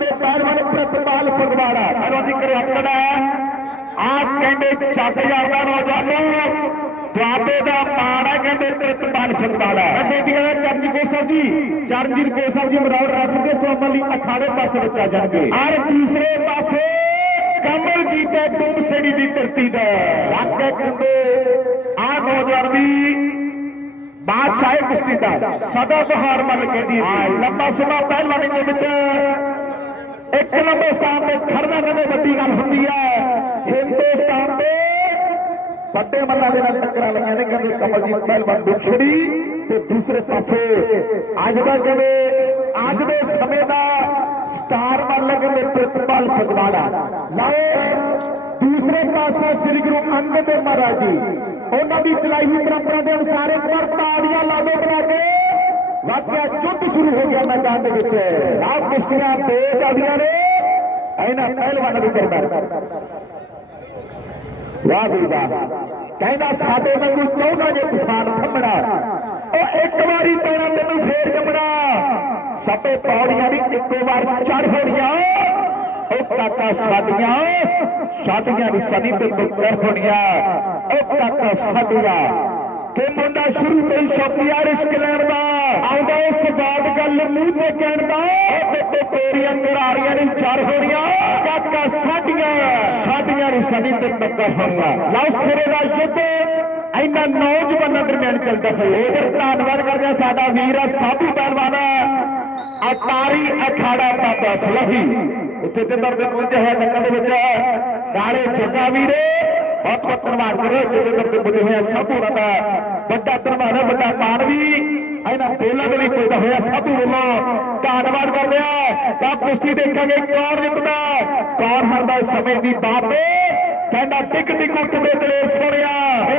ਦੇ ਪਹਿਲਵਾਨ ਪ੍ਰਤਪਾਲ ਫਗਵਾੜਾ। ਪਹਿਲਾਂ ਦੀ ਕਰਵਟੜਾ ਆ ਕਹਿੰਦੇ ਚੱਕ ਜਾਂਦਾ ਨੌਜਵਾਨੋ ਦੁਆਬੇ ਦਾ ਮਾਣ ਹੈ ਕਹਿੰਦੇ ਪ੍ਰਿਤਪਾਲ ਫਗਵਾੜਾ। ਬੇਟੀਆਂ ਦਾ ਚਰਨਜੀਤ ਕੋ ਸਾਹਿਬ ਜੀ। ਚਰਨਜੀਤ ਕੋ ਸਾਹਿਬ ਜੀ ਮਰਾਉਡ ਰੈਫਰ ਦੇ ਸਵਾਮਾਂ ਲਈ ਅਖਾੜੇ ਪਾਸੇ ਵਿੱਚ ਆ ਜਾਣਗੇ। ਔਰ ਦੂਸਰੇ ਪਾਸੇ ਕਮਲਜੀਤ ਤੇ ਤੁਮਸੜੀ ਦੀ ਧਰਤੀ ਦਾ ਵਾਕਿਆ ਕਹਿੰਦੇ ਆ ਨੌਜਵਾਨ ਵੀ ਬਾਦਸ਼ਾਹ ਕੁਸ਼ਤੀ ਦਾ। ਸਦਾ ਬਹਾਰ ਮੱਲ ਕਹਿੰਦੀ ਹੈ। ਲੰਬਾ ਸਮਾਂ ਪਹਿਲਵਾਨੀ ਦੇ ਵਿੱਚ ਇੱਕ ਨੰਬਰ ਸਥਾਨ ਤੇ ਖੜਨਾ ਕਹਿੰਦੇ ਵੱਡੀ ਗੱਲ ਹੁੰਦੀ ਹੈ ਹਿੰਦੁਸਤਾਨ ਦੇ ਵੱਡੇ ਮੱਲਾਂ ਦੇ ਨਾਲ ਟੱਕਰਾਂ ਲਈਆਂ ਨੇ ਕਹਿੰਦੇ ਕਮਲਜੀਤ ਪਹਿਲਵਾਨ ਦੁਖੜੀ ਤੇ ਦੂਸਰੇ ਪਾਸੇ ਅੱਜ ਦਾ ਕਹਿੰਦੇ ਅੱਜ ਦੇ ਸਮੇਂ ਦਾ ਸਟਾਰ ਬਣ ਕਹਿੰਦੇ ਪ੍ਰਿਤਪਾਲ ਫਗਵਾੜਾ। ਲਾਓ, ਦੂਸਰੇ ਪਾਸੇ ਸ੍ਰੀ ਗੁਰੂ ਅੰਗਦ ਦੇਵ ਮਹਾਰਾਜ ਜੀ, ਉਹਨਾਂ ਦੀ ਚਲਾਈ ਹੋਈ ਪਰੰਪਰਾ ਦੇ ਅਨੁਸਾਰ ਇੱਕ ਵਾਰ ਤਾੜੀਆਂ ਲਾ ਬਣਾ ਕੇ। ਵਾਕਿਆ ਯੁੱਧ ਸ਼ੁਰੂ ਹੋ ਗਿਆ ਮੈਦਾਨ ਦੇ ਵਿੱਚ। ਆਹ ਕੁਸ਼ਤੀਆਂ ਤੇ ਚੱਲਦੀਆਂ ਨੇ। ਇਹਨਾਂ ਪਹਿਲਵਾਨਾਂ ਦੇ ਦਰਬਾਰ ਵਾਹ ਵੀ ਵਾਹ। ਕਹਿੰਦਾ ਸਾਡੇ ਵਾਂਗੂ ਚਾਹੁੰਦਾ ਜੇ ਤੂਫਾਨ ਥੰਮਣਾ ਉਹ ਇੱਕ ਵਾਰੀ ਪੈਣਾ ਤੈਨੂੰ ਫੇਰ ਜੰਮਣਾ। ਸਭੇ ਪੌੜੀਆਂ ਵੀ ਇੱਕੋ ਵਾਰ ਚੜ ਹੋਣੀਆਂ। ਉਹ ਕਾਕਾ ਸਾਡੀਆਂ ਸਾਡੀਆਂ ਵੀ ਸਨੀ ਤੇ ਮੁਕਰ ਹੋਣੀਆਂ। ਉਹ ਕਾਕਾ ਸਾਡੀਆਂ। ਕਿ ਮੁੰਡਾ ਸ਼ੁਰੂ ਤੋਂ ਹੀ ਸ਼ੌਕੀਆ ਰਿਸ਼ਕ ਲੈਣ ਦਾ। ਆਉਂਦਾ ਇਸ ਬਾਤ ਗੱਲ ਮੂੰਹ ਤੇ ਕਹਿਣ ਦਾ ਉਹ ਤੇਰੀਆਂ ਕਰਾਰੀਆਂ ਦੀ ਚੜ ਹੋਣੀਆਂ। ਕਾਕਾ ਸਾਡੀਆਂ ਸਾਡੀਆਂ ਦੀ ਸਦੀ ਤੇ ਟੱਕਰ ਹੋਣੀਆਂ ਲਓ ਸਿਰੇ ਦਾ ਯੁੱਧ। ਇੰਨਾ ਨੌਜਵਾਨਾਂ ਦਰਮਿਆਨ ਚੱਲਦਾ ਹੋਇਆ। ਇਧਰ ਧੰਨਵਾਦ ਕਰਦੇ ਹਾਂ ਸਾਡਾ ਵੀਰ ਆ, ਸਾਧੂ ਪਹਿਲਵਾਨ ਅਟਾਰੀ ਅਖਾੜਾ ਬਾਬਾ ਫਲਹੀ। ਉੱਥੇ ਤੇ ਦਰਦ ਪੁੰਜ ਹੈ ਨਕਲ ਦੇ ਵਿੱਚ। ਕਾਲੇ ਚੋਕਾ ਵੀਰੇ। ਬਹੁਤ ਬਹੁਤ ਧੰਨਵਾਦ ਕਰੋ ਜਿਹੜੇ ਦਰਦ ਪੁੰਜੇ ਹੋਇਆ ਸਾਧੂ ਉਹਨਾਂ ਦਾ ਵੱਡਾ ਧੰਨਵਾਦ ਹੈ, ਵੱਡਾ ਮਾਣ ਵੀ। ਇਹਨਾਂ ਬੋਲਾਂ ਦੇ ਲਈ ਪੈਦਾ ਹੋਇਆ ਸਾਧੂ ਵੱਲੋਂ। ਧੰਨਵਾਦ ਕਰਦੇ ਆ। ਤਾਂ ਕੁਸ਼ਤੀ ਦੇਖਾਂਗੇ, ਕੌਣ ਜਿੱਤਦਾ? ਕੌਣ ਹਾਰਦਾ ਸਮੇਂ ਦੀ ਬਾਬੇ ਤੁਹਾਡਾ ਟਿਕ ਟਿਕ ਉੱਠਦੇ ਦਲੇਰ ਸੋਹਣਿਆ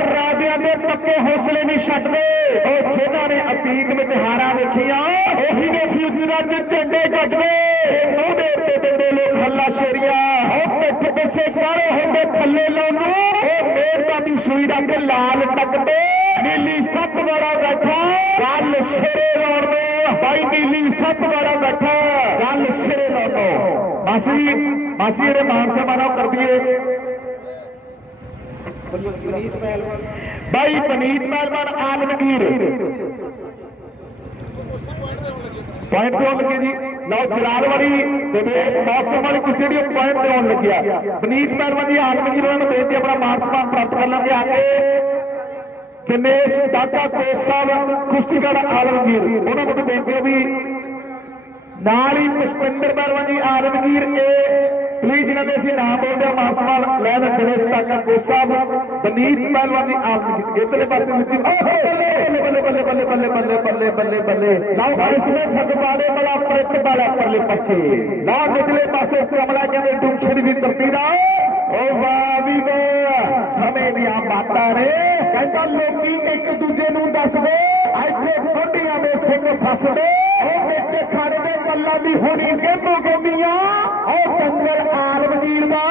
ਰਾਜਿਆਂ ਦੇ ਪੱਕੇ ਹੌਸਲੇ ਨਹੀਂ ਛੱਡਦੇ ਉਹ ਜਿਨ੍ਹਾਂ ਨੇ ਅਤੀਤ ਵਿੱਚ ਹਾਰਾਂ ਵੇਖੀਆਂ ਉਹੀ ਨੇ ਫਿਊਚਰਾਂ 'ਚ ਝੰਡੇ ਗੱਡਦੇ ਮੂੰਹ ਦੇ ਉੱਤੇ ਦਿੰਦੇ ਲੋਕ ਹੱਲਾ ਸ਼ੇਰੀਆਂ ਉਹ ਪਿੱਠ ਪਿੱਛੇ ਕਾਲੇ ਹੁੰਦੇ ਥੱਲੇ ਲਾਉਣੂ ਉਹ ਮੇਰਤਾ ਦੀ ਸੂਈ ਰੱਖ ਲਾਲ ਟੱਕਦੇ ਨੀਲੀ ਸੱਤ ਵਾਲਾ ਬੈਠਾ ਗੱਲ ਸਿਰੇ ਲਾਉਣ ਦੇ ਬਾਈ ਨੀਲੀ ਸੱਤ ਵਾਲਾ ਬੈਠਾ ਗੱਲ ਸਿਰੇ ਲਾਉਣ ਮਾਸੀ ਮਾਸੀ ਜਿਹੜੇ ਮਾਨ ਸਨਮਾਨ ਉਹ ਕਰਦੀਏ ਬਾਈ ਪਨੀਤ ਪਹਿਲਵਾਨ ਆਲਮਗੀਰ। ਪੁਆਇੰਟ ਤੇ ਲੱਗੇ ਜੀ। ਲਓ ਜਲਾਲਵਾੜੀ ਦੇ ਮੌਸਮ ਵਾਲੀ ਕੁਸ਼ਤੀ ਪੁਆਇੰਟ ਤੇ ਲੱਗਿਆ ਪਨੀਤ ਪਹਿਲਵਾਨ ਦੀ ਆਲਮਗੀਰ ਉਹਨਾਂ ਨੂੰ ਬੇਨਤੀ ਆਪਣਾ ਮਾਨ ਸਨਮਾਨ ਪ੍ਰਾਪਤ ਕਰ ਲਾਂਗੇ ਆ ਕੇ। ਦਿਨੇਸ਼ ਦਾਤਾ ਕੋਸ ਸਾਹਿਬ ਕੁਸ਼ਤੀਗੜ ਆਲਮਗੀਰ, ਉਹਨਾਂ ਨੂੰ ਵੀ ਬੇਨਤੀ ਵੀ। ਨਾਲ ਹੀ ਪੁਸ਼ਪਿੰਦਰ ਪਹਿਲਵਾਨ ਜੀ ਆਲਮਗੀਰ, ਇਹ ਪਲੀਜ਼ ਜਿਨ੍ਹਾਂ ਅਸੀਂ ਨਾਮ ਬੋਲਦੇ ਆ ਮਾਨ ਲੈਣ ਦਿਨੇਸ਼ ਦਾਤਾ ਕੋਸ ਸਾਹਿਬ, ਬਨੀਤ ਪਹਿਲਵਾਨ ਦੀ ਆਲਮਗੀਰ ਇਧਰਲੇ ਪਾਸੇ ਵਿੱਚ ਬੱਲੇ ਬੱਲੇ ਬੱਲੇ ਬੱਲੇ ਬੱਲੇ ਬੱਲੇ ਬੱਲੇ ਬੱਲੇ। ਲਓ ਇਸ ਫਗਵਾੜੇ ਵਾਲਾ ਪ੍ਰਿਤ ਵਾਲਾ ਪਰਲੇ ਪਾਸੇ। ਨਾ ਨਿਚਲੇ ਪਾਸੇ ਕਮਲਾ ਕਹਿੰਦੇ ਡੁਕਛੜੀ ਦੀ ਧਰਤੀ ਦਾ ਓ ਵਾਹ ਵੀ ਵਾਹ। ਸਮੇਂ ਦੀਆਂ ਬਾਤਾਂ ਨੇ। ਕਹਿੰਦਾ, ਲੋਕੀ ਇੱਕ ਦੂਜੇ ਨੂੰ ਦੱਸਦੇ, ਇੱਥੇ ਗੋਡੀਆਂ ਦੇ ਸਿੰਘ ਫਸਦੇ। ਉਹ ਵਿੱਚ ਖਾੜੇ ਦੇ ਪੱਲਾ ਦੀ ਹੋਣੀ ਗੇਮੋ ਗੇਮੀਆਂ ਉਹ ਦੰਗਲ ਆਲਮਗੀਰ ਦਾ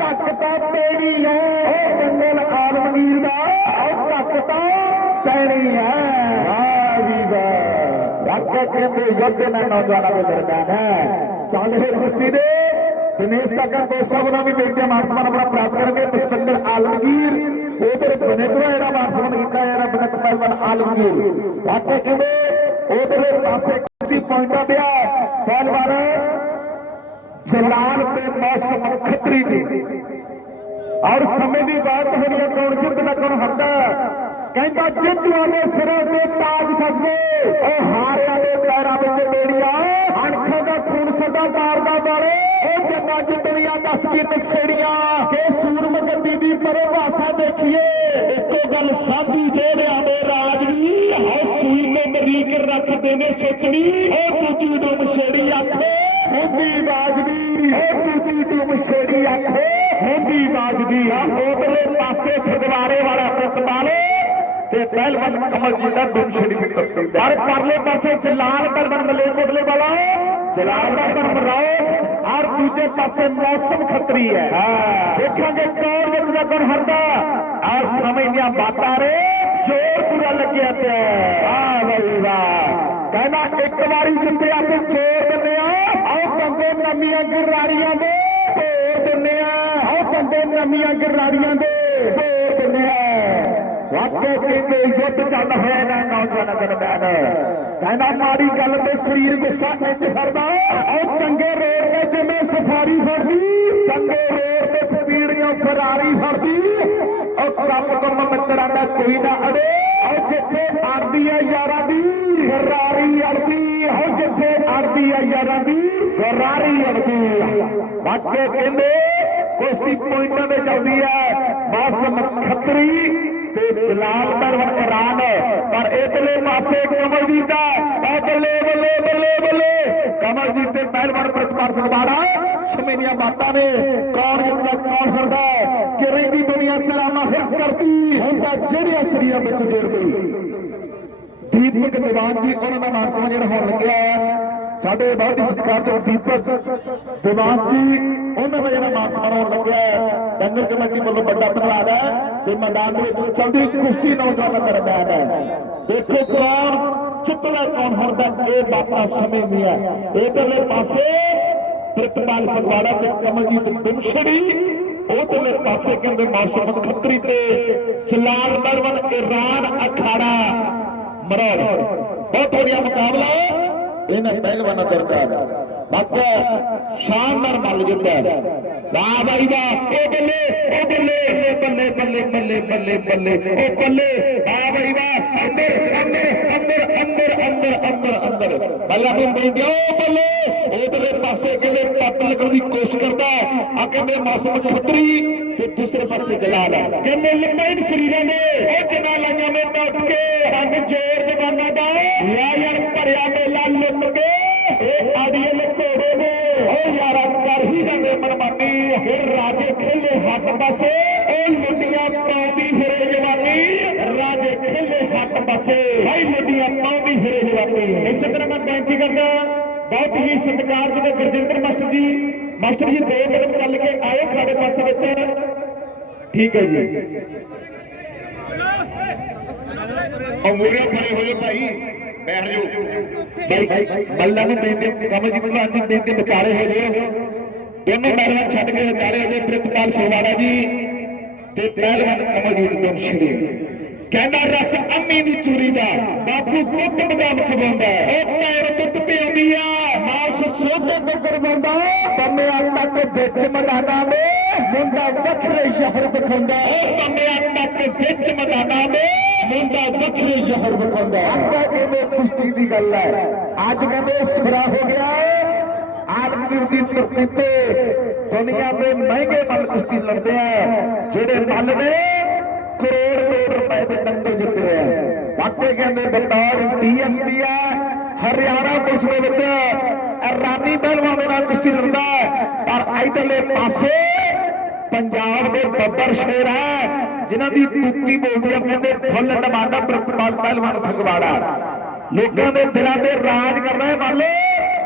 ਤੱਕਤਾ ਪੈਣੀ ਹੈ ਉਹ ਦੰਗਲ ਆਲਮਗੀਰ ਦਾ ਉਹ ਤੱਕਤਾ ਪੈਣੀ ਹੈ ਵਾਹ ਵੀ ਵਾਹ ਵਾਕਿਆ ਕਹਿੰਦੇ ਯੁੱਧ ਨਾ ਨੌਜਵਾਨਾਂ ਦੇ ਦਰਮਿਆਨ ਹੈ। ਚੱਲ ਇਹ ਕੁਸ਼ਤੀ ਦੇ ਦਿਨੇਸ਼ ਕਾਕਾ ਕੋ ਸਭ ਵੀ ਬੇਨਤੀ ਮਾਨ ਸਨਮਾਨ ਆਪਣਾ ਪ੍ਰਾਪਤ ਕਰਨਗੇ। ਪੁਸ਼ਪਿੰਦਰ ਆਲਮਗੀਰ ਉਧਰ ਬਨੇ ਤੋਂ ਜਿਹੜਾ ਮਾਨ ਸਨਮਾਨ ਕੀਤਾ ਜਿਹੜਾ ਬਨਕ ਪਹਿਲਵਾਨ ਆਲਮਗੀਰ ਵਾਕਿਆ ਕਹਿੰਦੇ ਉਧਰਲੇ ਪਾਸੇ ਕੁਸ਼ਤੀ ਪੁਆਇੰਟਾਂ ਤੇ ਆ। ਪਹਿਲਵਾਨ ਜਲਾਲ ਤੇ ਮੌਸਮ ਖੱਤਰੀ ਦੀ। ਔਰ ਸਮੇਂ ਦੀ ਬਾਤ ਹੋਣੀ ਹੈ, ਕੌਣ ਜਿੱਤਦਾ ਕੌਣ ਹਾਰਦਾ ਕਹਿੰਦਾ, ਜਿੱਤੂਆਂ ਦੇ ਸਿਰਾਂ ਤੇ ਤਾਜ ਸਜਦੇ। ਉਹ ਹਾਰਿਆਂ ਦੇ ਪੈਰਾਂ ਵਿੱਚ ਬੇੜੀਆਂ। ਅਣਖਾਂ ਦਾ ਖੂਨ ਸਦਾ ਮਾਰਦਾ ਵਾਲੇ। ਉਹ ਜੱਗਾ ਜਿੱਤਣੀਆਂ, ਦੱਸ ਕੀ ਨਸੇੜੀਆਂ ਕਿ ਸੂਰਮ ਗੱਦੀ ਦੀ ਪਰਵਾਸਾ ਦੇਖੀਏ ਇੱਕੋ ਗੱਲ ਸਾਧੂ ਜਿਹੜਿਆਂ ਦੇ ਰਾਜ ਰੱਖਦੇ ਨੇ ਸੋਚਣੀ। ਉਹ ਦੂਜੀ ਨੂੰ ਮਛੇੜੀ ਆਖੇ। ਹੁੰਦੀ ਬਾਜਦੀ। ਉਹ ਦੂਜੀ ਨੂੰ ਮਛੇੜੀ ਆਖੇ। ਹੁੰਦੀ ਬਾਜਦੀ। ਆ ਉਧਰਲੇ ਪਾਸੇ ਫਗਵਾੜੇ ਵਾਲਾ ਪੁੱਤਬਾਲੇ ਤੇ ਪਹਿਲਵਾਨ ਕਮਲਜੀਤ ਦਾ ਛੜੀ ਦੀ ਤਰਤੀਬ ਪਰ ਪਰਲੇ ਪਾਸੇ ਜਲਾਲ ਪਹਿਲਵਾਨ ਮਲੇਕੋਟਲੇ ਵਾਲਾ ਜਲਾਲ ਪਹਿਲਵਾਨ ਮਰਾਓ ਔਰ ਦੂਜੇ ਪਾਸੇ ਮੌਸਮ ਖੱਤਰੀ ਹੈ। ਦੇਖਾਂਗੇ ਕੌਣ ਜਿੱਤਦਾ ਕੌਣ ਹਾਰਦਾ। ਆ ਸਮੇਂ ਦੀਆਂ ਬਾਤਾਂ ਰੇ ਜ਼ੋਰ ਪੂਰਾ ਲੱਗਿਆ ਪਿਆ। ਆ ਬਈ ਵਾਹ। ਕਹਿੰਦਾ ਇੱਕ ਵਾਰੀ ਜਿੱਤਿਆ ਤੇ ਜੋਰ ਦਿੰਦੇ ਆ। ਆਹ ਬੰਦੇ ਨਵੀਆਂ ਗਰਾਰੀਆਂ ਦੇ ਤੋੜ ਦਿੰਦੇ ਆ। ਆਹ ਬੰਦੇ ਨਵੀਆਂ ਗਰਾਰੀਆਂ ਦੇ ਤੋੜ ਦਿੰਦੇ ਆ। ਵਾਕੇ ਕਹਿੰਦੇ ਯੁੱਧ ਚੱਲ ਹੋਇਆ ਨਾ ਨੌਜਵਾਨਾਂ ਦਰਮਿਆਨ ਕਹਿੰਦਾ ਮਾੜੀ ਗੱਲ ਤੇ ਸਰੀਰ ਗੁੱਸਾ ਇੰਜ ਫੜਦਾ। ਉਹ ਚੰਗੇ ਰੋਡ ਤੇ ਜਿਵੇਂ ਸਫਾਰੀ ਫੜਦੀ, ਚੰਗੇ ਰੋਡ ਤੇ ਸਪੀਡੀਆਂ ਫਰਾਰੀ ਫੜਦੀ। ਉਹ ਕੰਮ ਕੰਮ ਮਿੱਤਰਾਂ ਦਾ ਕੋਈ ਨਾ ਅੜੇ। ਉਹ ਜਿੱਥੇ ਅੜਦੀ ਆ ਯਾਰਾਂ ਦੀ, ਫਰਾਰੀ ਅੜਦੀ। ਉਹ ਜਿੱਥੇ ਅੜਦੀ ਹੈ ਯਾਰਾਂ ਦੀ, ਫਰਾਰੀ ਅੜਦੀ। ਵਾਕੇ ਕਹਿੰਦੇ ਕੁਸ਼ਤੀ ਪੁਆਇੰਟਾਂ ਤੇ ਚੱਲਦੀ ਹੈ ਬਸ ਖੱਤਰੀ ਤੇ ਜਲਾਲ ਪਰਵਨ ਇਰਾਨ ਪਰ ਇਧਰਲੇ ਪਾਸੇ ਕਮਲਜੀਤ ਦਾ ਇਹ ਬੱਲੇ ਬੱਲੇ ਬੱਲੇ ਬੱਲੇ ਕਮਲਜੀਤ ਤੇ ਪਹਿਲਵਾਨ ਪ੍ਰਤਪਾਲ ਸੰਗਵਾੜਾ ਸਮੇਨੀਆਂ ਬਾਤਾਂ ਨੇ। ਕੌਣ ਜਿੱਤਦਾ ਕੌਣ ਫਿਰਦਾ ਕਿ ਰਹਿੰਦੀ ਦੁਨੀਆ ਸਲਾਮਾ ਫਿਰ ਕਰਦੀ ਹੁੰਦਾ ਜਿਹੜੀਆਂ ਸਰੀਰਾਂ ਵਿੱਚ ਜੁੜ ਦੀਪਕ ਦੀਵਾਨ ਜੀ, ਉਹਨਾਂ ਦਾ ਮਾਨ ਸਮਝ ਜਿਹੜਾ ਹੋਣ ਲੱਗਿਆ ਸਾਡੇ ਬਹੁਤ ਹੀ ਸਤਿਕਾਰਯੋਗ ਦੀਪਕ ਦੀਵਾਨ ਜੀ ਉਹਨਾਂ ਦਾ ਜਿਹੜਾ ਨਾਮ ਸਮਝ ਲੱਗਿਆ ਹੈ। ਕਮੇਟੀ ਵੱਲੋਂ ਵੱਡਾ ਧੰਨਵਾਦ ਹੈ ਤੇ ਮੈਦਾਨ ਦੇ ਵਿੱਚ ਚਲਦੀ ਕੁਸ਼ਤੀ ਨੌਜਵਾਨਾਂ ਦਾ ਮੈਦਾਨ ਹੈ। ਦੇਖੋ ਕੌਣ ਚਿੱਤਦਾ ਕੌਣ ਹੁੰਦਾ ਇਹ ਬਾਤਾਂ ਸਮੇਂ ਦੀਆਂ। ਪਾਸੇ ਪ੍ਰਿਤਪਾਲ ਫਗਵਾੜਾ ਤੇ ਕਮਲਜੀਤ ਬਿਮਸ਼ੜੀ ਉਧਰਲੇ ਪਾਸੇ ਕਹਿੰਦੇ ਮੌਸਮ ਖੱਤਰੀ ਤੇ ਚਲਾਲ ਮਰਵਨ, ਇਰਾਨ ਅਖਾੜਾ ਮਰੋੜ ਬਹੁਤ ਵਧੀਆ ਮੁਕਾਬਲਾ। ਇਹਨਾਂ ਪਹਿਲਵਾਨਾਂ ਦਰਕਾਰ। ਬਾਕੀ ਸ਼ਾਨਦਾਰ ਮੱਲ ਜਿੱਤਿਆ ਵਾਹ ਬਾਈ ਵਾਹ ਇਹ ਬੱਲੇ ਉਹ ਬੱਲੇ ਬੱਲੇ ਬੱਲੇ ਬੱਲੇ ਬੱਲੇ ਬੱਲੇ, ਇਹ ਬੱਲੇ। ਵਾਹ ਬਾਈ ਵਾਹ ਅੰਦਰ ਅੰਦਰ ਅੰਦਰ ਅੰਦਰ ਅੰਦਰ ਅੰਦਰ ਅੰਦਰ। ਬੱਲਾ ਨੂੰ ਦੇ ਦਿਓ, ਬੱਲੇ। ਇਧਰਲੇ ਪਾਸੇ ਕਹਿੰਦੇ ਪੱਟ ਲੱਗਣ ਦੀ ਕੋਸ਼ਿਸ਼ ਕਰਦਾ ਆ ਕਹਿੰਦੇ ਮੌਸਮ ਖੱਤਰੀ ਤੇ ਪਾਸੇ ਜਲਾਲ ਹੈ ਕਹਿੰਦੇ ਲੰਬਾਈ ਸਰੀਰਾਂ ਦੇ ਉਹ ਜਨਾ ਲਾਈਆਂ ਨੇ ਟੁੱਟ ਕੇ, ਹੱਥ ਜੋਰ ਜਵਾਨਾਂ ਦਾ ਯਾ ਯਾਰ ਭਰਿਆ ਮੇਲਾ ਲੁੱਟ ਕੇ, ਇਹ ਆਡੀਅਲ ਘੋੜੇ ਨੇ। ਉਹ ਯਾਰਾ ਕਰ ਹੀ ਜਾਂਦੇ ਮਨਮਾਨੀ, ਫਿਰ ਰਾਜੇ ਖੇਲੇ ਹੱਥ ਪਾਸੇ। ਉਹ ਲੁੱਡੀਆਂ ਪਾਉਂਦੀ ਫਿਰੇ ਜਵਾਨੀ, ਰਾਜੇ ਖੇਲੇ ਹੱਥ ਪਾਸੇ। ਭਾਈ ਲੁੱਡੀਆਂ ਪਾਉਂਦੀ ਫਿਰੇ ਜਵਾਨੀ। ਇਸੇ ਤਰ੍ਹਾਂ ਮੈਂ ਬੇਨਤੀ ਕਰਦਾ, ਬਹੁਤ ਹੀ ਸਤਿਕਾਰਯੋਗ ਗੁਰਜਿੰਦਰ ਮਾਸਟਰ ਜੀ ਮਾਸਟਰ ਜੀ ਦੋ ਕਦਮ ਚੱਲ ਕੇ ਆਏ ਖਾੜੇ ਪਾਸੇ ਵਿੱਚ। ਠੀਕ ਹੈ ਜੀ। ਉਹ ਮੂਰੇ ਪਰੇ ਹੋ ਜਾ ਭਾਈ ਬੈਠ ਜਾਓ। ਬੱਲਾ ਨੂੰ ਦੇ ਦੇ ਕਮਲਜੀਤ ਪ੍ਰਧਾਨ ਜੀ ਦੇ ਦੇ ਵਿਚਾਰੇ ਹੋ ਗਏ ਦੋਨੋਂ ਮੈਦਾਨ ਛੱਡ ਕੇ ਵਿਚਾਰੇ ਹੋ ਗਏ ਪ੍ਰਿਤਪਾਲ ਫਗਵਾੜਾ ਜੀ ਤੇ ਪਹਿਲਵਾਨ ਕਮਲਜੀਤ ਬੰਸ਼ੜੀ ਕਹਿੰਦਾ ਰਸ ਅੰਮੀ ਦੀ ਚੂਰੀ ਦਾ, ਬਾਪੂ ਕੁੱਟ ਬਦਾਮ ਖਵਾਉਂਦਾ। ਉਹ ਪੈਰ ਟੁੱਟ ਪਿਆਉਂਦੀ ਆ। ਮਾਸ ਸੋਧੇ ਤੇ ਕਰਵਾਉਂਦਾ। ਬੰਮਿਆ ਤੱਕ ਵਿੱਚ ਮਦਾਨਾ ਦੇ, ਮੁੰਡਾ ਵੱਖਰੇ ਸ਼ਹਿਰ ਦਿਖਾਉਂਦਾ ਉਹ ਬੰਮਿਆ ਤੱਕ ਵਿੱਚ ਮਦਾਨਾ ਦੇ, ਮੁੰਡਾ ਵੱਖਰੇ ਸ਼ਹਿਰ ਦਿਖਾਉਂਦਾ ਅੱਗਾ ਕਿਵੇਂ ਕੁਸ਼ਤੀ ਦੀ ਗੱਲ ਹੈ। ਅੱਜ ਕਹਿੰਦੇ ਸਿਰਾ ਹੋ ਗਿਆ। ਆਲਮਗੀਰ ਦੀ ਧਰਤੀ ਤੇ ਦੁਨੀਆ ਦੇ ਮਹਿੰਗੇ ਮੱਲ ਕੁਸ਼ਤੀ ਲੜਦੇ ਆ। ਜਿਹੜੇ ਮੱਲ ਨੇ ਕਰੋੜ ਕਰੋੜ ਰੁਪਏ ਦੇ ਟੱਕਰ ਜਿੱਤੇ ਆ। ਵਾਕੇ ਕਹਿੰਦੇ ਬਤੌਰ ਡੀਐਸਪੀ ਆ, ਹਰਿਆਣਾ ਪੁਲਿਸ ਦੇ ਵਿੱਚ ਰਾਨੀ ਪਹਿਲਵਾਨ ਦੇ ਨਾਲ ਕੁਸ਼ਤੀ ਲੜਦਾ ਹੈ। ਪਰ ਇਧਰਲੇ ਪਾਸੇ ਪੰਜਾਬ ਦੇ ਬੱਬਰ ਸ਼ੇਰ ਹੈ ਜਿਨ੍ਹਾਂ ਦੀ ਤੂਤੀ ਬੋਲਦੀ ਆ, ਕਹਿੰਦੇ ਫੁੱਲ ਡਮਾਂਡਾ ਪ੍ਰਤਪਾਲ ਪਹਿਲਵਾਨ ਫਗਵਾੜਾ। ਲੋਕਾਂ ਦੇ ਦਿਲਾਂ ਤੇ ਰਾਜ ਕਰਦਾ ਹੈ ਬੱਲੇ।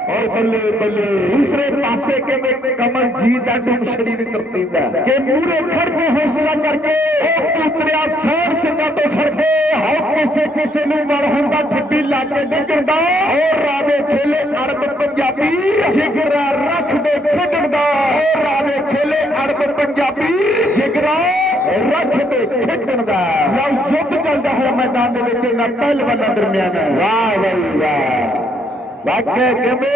ਓਏ ਬੱਲੇ ਬੱਲੇ, ਦੂਸਰੇ ਪਾਸੇ ਕਹਿੰਦੇ ਕਮਲਜੀਤ ਦਾ ਡੁਮਸ਼ੜੀ ਦੀ ਤਰਤੀਬ ਹੈ? ਕਿ ਮੂਰੇ ਖੜ ਕੇ ਹੌਸਲਾ ਕਰਕੇ ਉਹ ਪੁੱਤਰਿਆ ਸਹਿਣ ਸਿੰਘਾਂ ਤੋਂ ਫੜ ਕੇ ਹਉ ਕਿਸੇ ਕਿਸੇ ਨੂੰ ਵੜ ਹੁੰਦਾ, ਠੱਡੀ ਲਾ ਕੇ ਡਿੱਗਦਾ। ਉਹ ਰਾਜੇ ਖੇਲੇ ਅਰਬ ਪੰਜਾਬੀ, ਜਿਗਰਾ ਰੱਖਦੇ ਖੇਡਣ ਦਾ ਉਹ ਖੇਲੇ ਅਰਬ ਪੰਜਾਬੀ, ਜਿਗਰਾ ਰੱਖਦੇ ਖੇਡਣ ਦਾ ਲਓ, ਯੁੱਧ ਚੱਲਦਾ ਹੋਇਆ ਮੈਦਾਨ ਦੇ ਵਿੱਚ ਇਹਨਾਂ ਪਹਿਲਵਾਨਾਂ ਦਰਮਿਆਨ। ਵਾਹ ਬਈ ਵਾਹ। ਵਾਕੇ ਕਹਿੰਦੇ